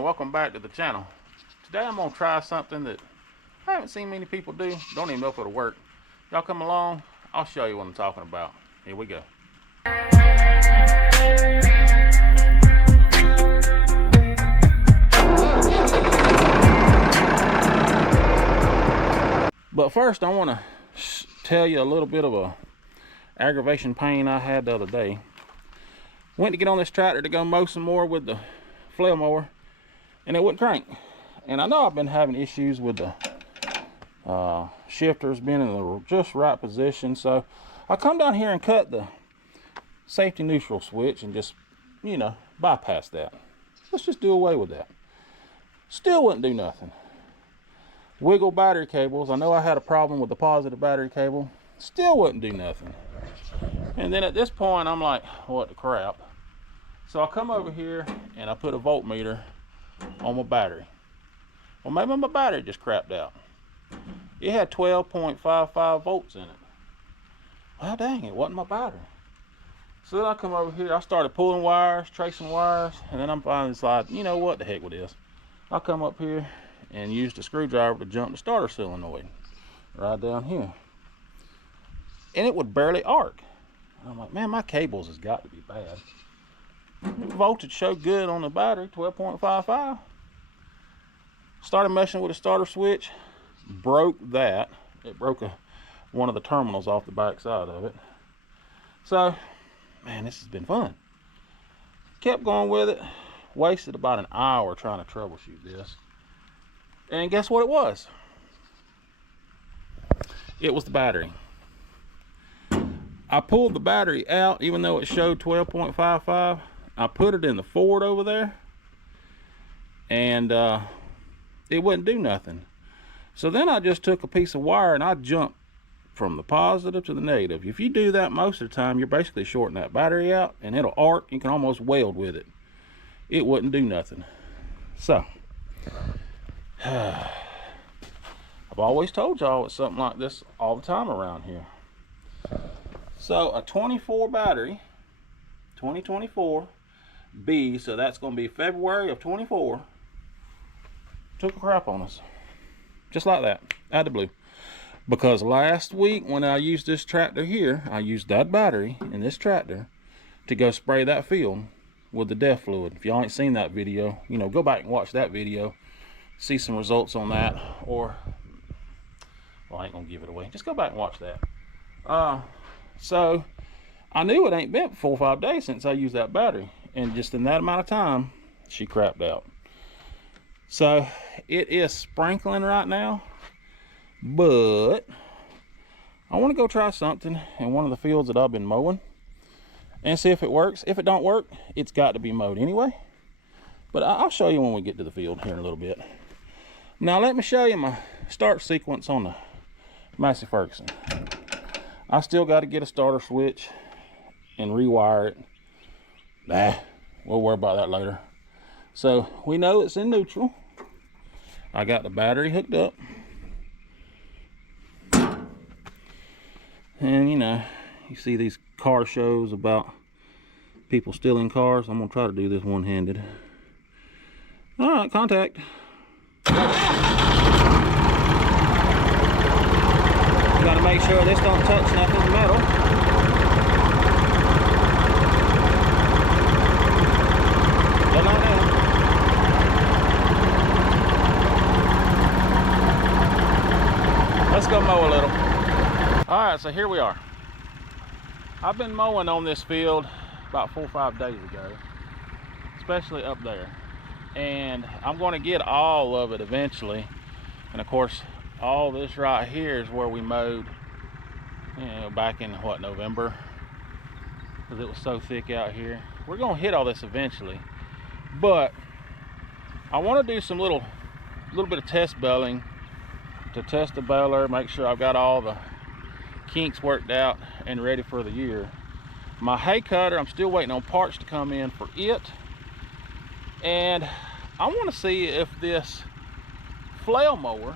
Welcome back to the channel. Today I'm gonna try something that I haven't seen many people do. Don't even know if it'll work. Y'all come along, I'll show you what I'm talking about. Here we go. But first I want to tell you a little bit of a aggravation pain I had the other day. Went to get on this tractor to go mow some more with the flail mower, and it wouldn't crank. And I know I've been having issues with the shifters being in the just right position, so I come down here and cut the safety neutral switch and just, you know, bypass that. Let's just do away with that. Still wouldn't do nothing. Wiggle battery cables. I know I had a problem with the positive battery cable. Still wouldn't do nothing. And then at this point I'm like, what the crap? So I come over here and I put a voltmeter on my battery. Well, maybe my battery just crapped out. It had 12.55 volts in it. Well, dang, it wasn't my battery. So then I come over here, I started pulling wires, tracing wires, and then I'm finally like, you know what, the heck with this. I come up here and use the screwdriver to jump the starter solenoid right down here. And it would barely arc. I'm like, man, my cables has got to be bad. The voltage showed good on the battery, 12.55. Started messing with the starter switch, broke that. It broke one of the terminals off the back side of it. So, man, this has been fun. Kept going with it. Wasted about an hour trying to troubleshoot this. And guess what it was? It was the battery. I pulled the battery out, even though it showed 12.55. I put it in the Ford over there, and it wouldn't do nothing. So then I just took a piece of wire and I jumped from the positive to the negative. If you do that most of the time, you're basically shorting that battery out, and it'll arc. You can almost weld with it. It wouldn't do nothing. So I've always told y'all it's something like this all the time around here. So a 24 battery, 2024 B, so that's going to be February of 24, took a crap on us. Just like that, out of the blue. Because last week when I used this tractor here, I used that battery in this tractor to go spray that field with the DEF fluid. If y'all ain't seen that video, you know, go back and watch that video, see some results on that. Or, well, I ain't gonna give it away, just go back and watch that. So I knew it ain't been 4 or 5 days since I used that battery, and just in that amount of time she crapped out. So it is sprinkling right now, but I want to go try something in one of the fields that I've been mowing and see if it works. If it don't work, it's got to be mowed anyway, but I'll show you when we get to the field here in a little bit. Now let me show you my start sequence on the Massey Ferguson. I still got to get a starter switch and rewire it. We'll worry about that later. So we know it's in neutral. I got the battery hooked up, and you know, you see these car shows about people stealing cars. I'm gonna try to do this one-handed. All right, contact. You gotta make sure this don't touch nothing metal. Don't know that. Let's go mow a little. All right, so here we are. I've been mowing on this field about 4 or 5 days ago, especially up there. And I'm going to get all of it eventually. And of course, all this right here is where we mowed, you know, back in what, November, because it was so thick out here. We're going to hit all this eventually, but I want to do some little bit of test belling to test the baler, make sure I've got all the kinks worked out and ready for the year. My hay cutter, I'm still waiting on parts to come in for it, and I want to see if this flail mower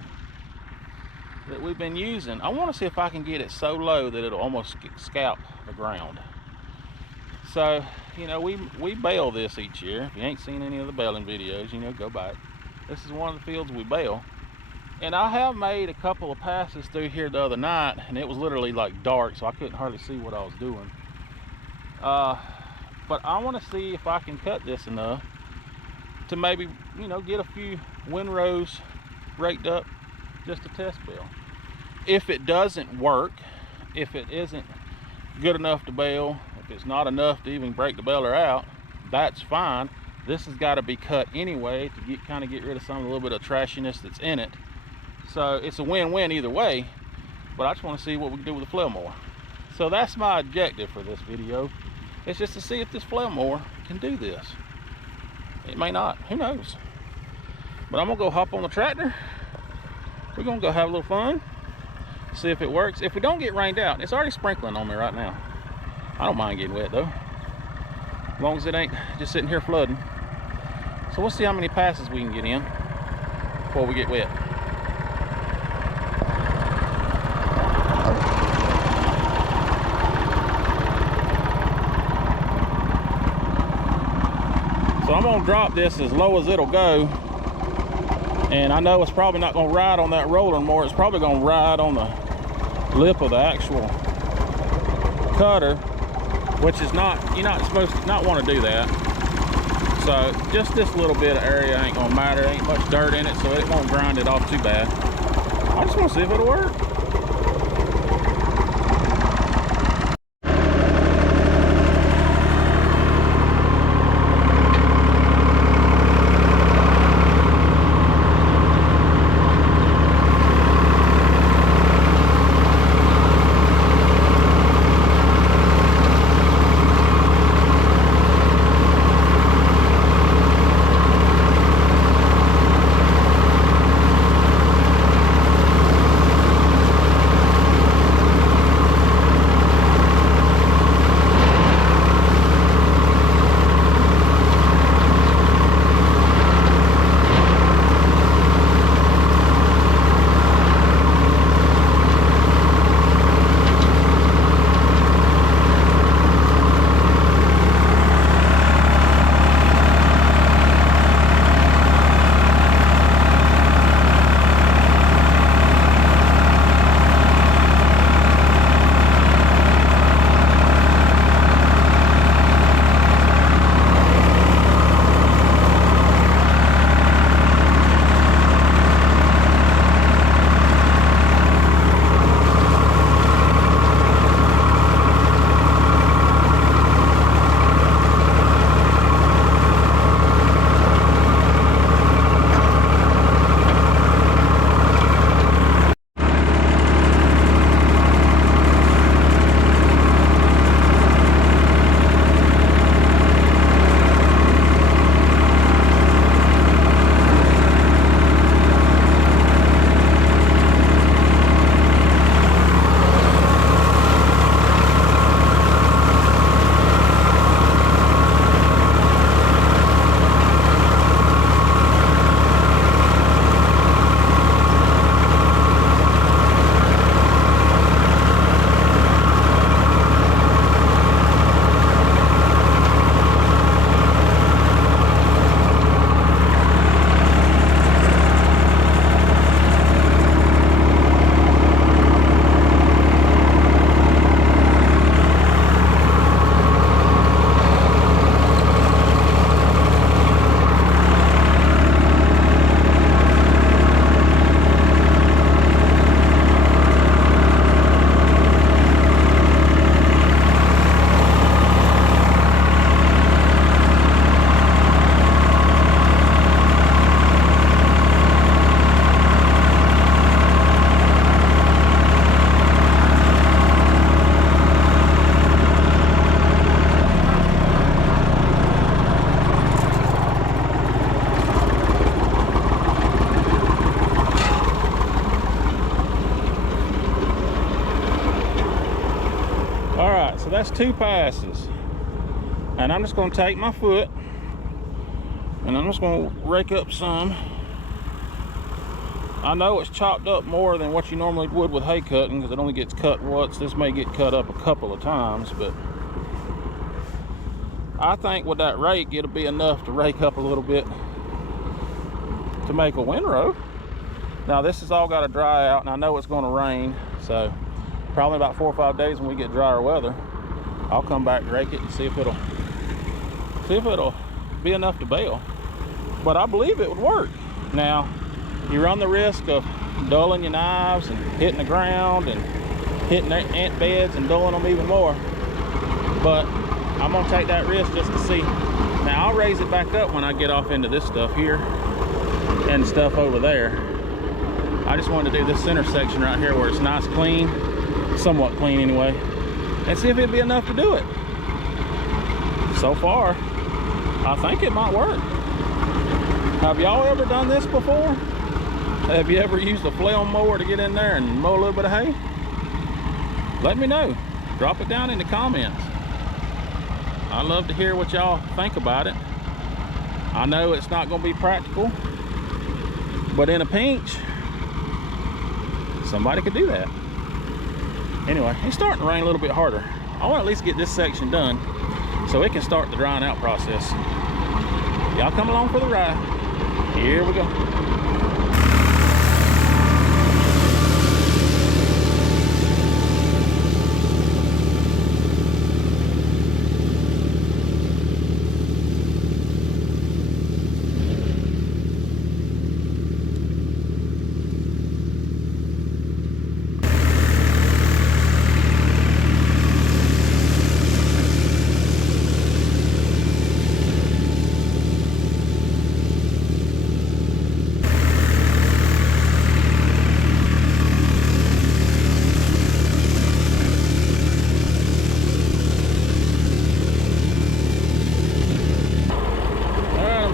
that we've been using, I want to see if I can get it so low that it'll almost scalp the ground. So you know, we bale this each year. If you ain't seen any of the baling videos, you know, go back. This is one of the fields we bale. And I have made a couple of passes through here the other night, and it was literally like dark, so I couldn't hardly see what I was doing. But I want to see if I can cut this enough to maybe, you know, get a few windrows raked up just to test bale. If it doesn't work, if it isn't good enough to bale, if it's not enough to even break the baler out, that's fine. This has got to be cut anyway to kind of get rid of some of the little bit of trashiness that's in it. So it's a win-win either way, but I just want to see what we can do with the flail mower. So that's my objective for this video. It's just to see if this flail mower can do this. It may not, who knows? But I'm gonna go hop on the tractor. We're gonna go have a little fun, see if it works. If we don't get rained out, it's already sprinkling on me right now. I don't mind getting wet though, as long as it ain't just sitting here flooding. So we'll see how many passes we can get in before we get wet. So I'm gonna drop this as low as it'll go. And I know it's probably not gonna ride on that roller more. It's probably gonna ride on the lip of the actual cutter, which is not, you're not supposed to not want to do that. So just this little bit of area ain't gonna matter. Ain't much dirt in it, so it won't grind it off too bad. I just want to see if it'll work. So that's 2 passes. And I'm just going to take my foot and I'm just going to rake up some. I know it's chopped up more than what you normally would with hay cutting because it only gets cut once. This may get cut up a couple of times, but I think with that rake, it'll be enough to rake up a little bit to make a windrow. Now this has all got to dry out, and I know it's going to rain, so probably about 4 or 5 days when we get drier weather, I'll come back and rake it and see if it'll be enough to bale. But I believe it would work. Now you run the risk of dulling your knives and hitting the ground and hitting the ant beds and dulling them even more, but I'm gonna take that risk just to see. Now I'll raise it back up when I get off into this stuff here and stuff over there. I just wanted to do this center section right here where it's nice, clean, somewhat clean anyway, and see if it'd be enough to do it. So far, I think it might work. Have y'all ever done this before? Have you ever used a flail mower to get in there and mow a little bit of hay? Let me know. Drop it down in the comments. I'd love to hear what y'all think about it. I know it's not going to be practical, but in a pinch, somebody could do that. Anyway, it's starting to rain a little bit harder. I want to at least get this section done so it can start the drying out process. Y'all come along for the ride. Here we go.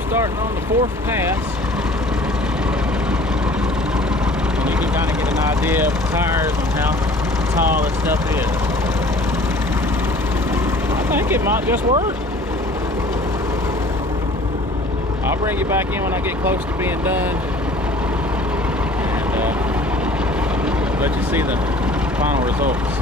Starting on the 4th pass, and you can kind of get an idea of the tires and how tall this stuff is. I think it might just work. I'll bring you back in when I get close to being done, and let you see the final results.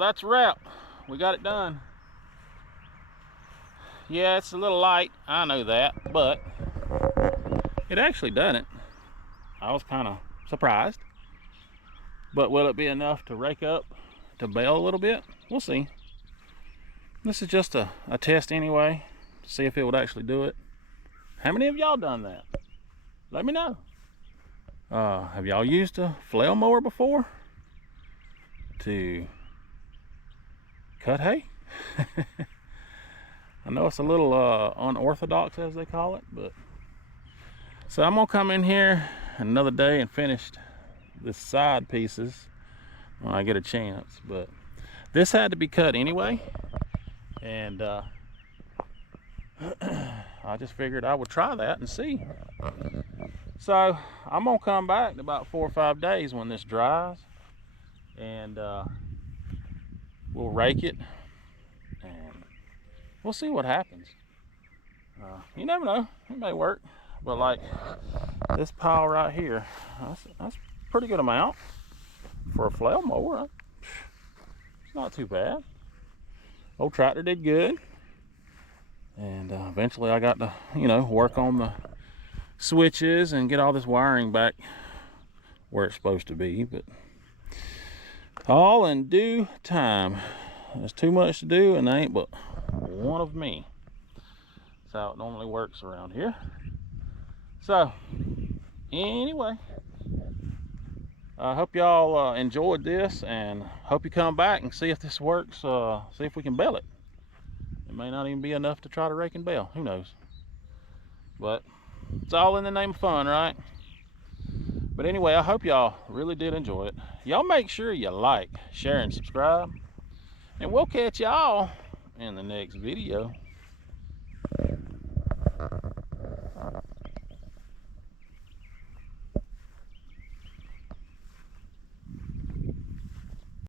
That's a wrap. We got it done. Yeah, it's a little light, I know that, but it actually done it. I was kind of surprised. But will it be enough to rake up, to bale a little bit? We'll see. This is just a test anyway, to see if it would actually do it. How many of y'all done that? Let me know. Have y'all used a flail mower before to cut hay? I know it's a little unorthodox, as they call it, but so I'm gonna come in here another day and finish the side pieces when I get a chance. But this had to be cut anyway, and I just figured I would try that and see. So I'm gonna come back in about 4 or 5 days when this dries, and we'll rake it and we'll see what happens. You never know, it may work. But like this pile right here, that's a pretty good amount for a flail mower. It's not too bad. Old tractor did good. And eventually I got to, you know, work on the switches and get all this wiring back where it's supposed to be. But all in due time. There's too much to do and there ain't but one of me. That's how it normally works around here. So anyway, I hope y'all enjoyed this, and hope you come back and see if this works. See if we can bale it. It may not even be enough to try to rake and bale, who knows. But it's all in the name of fun, right? But anyway, I hope y'all really did enjoy it. Y'all make sure you like, share, and subscribe, and we'll catch y'all in the next video.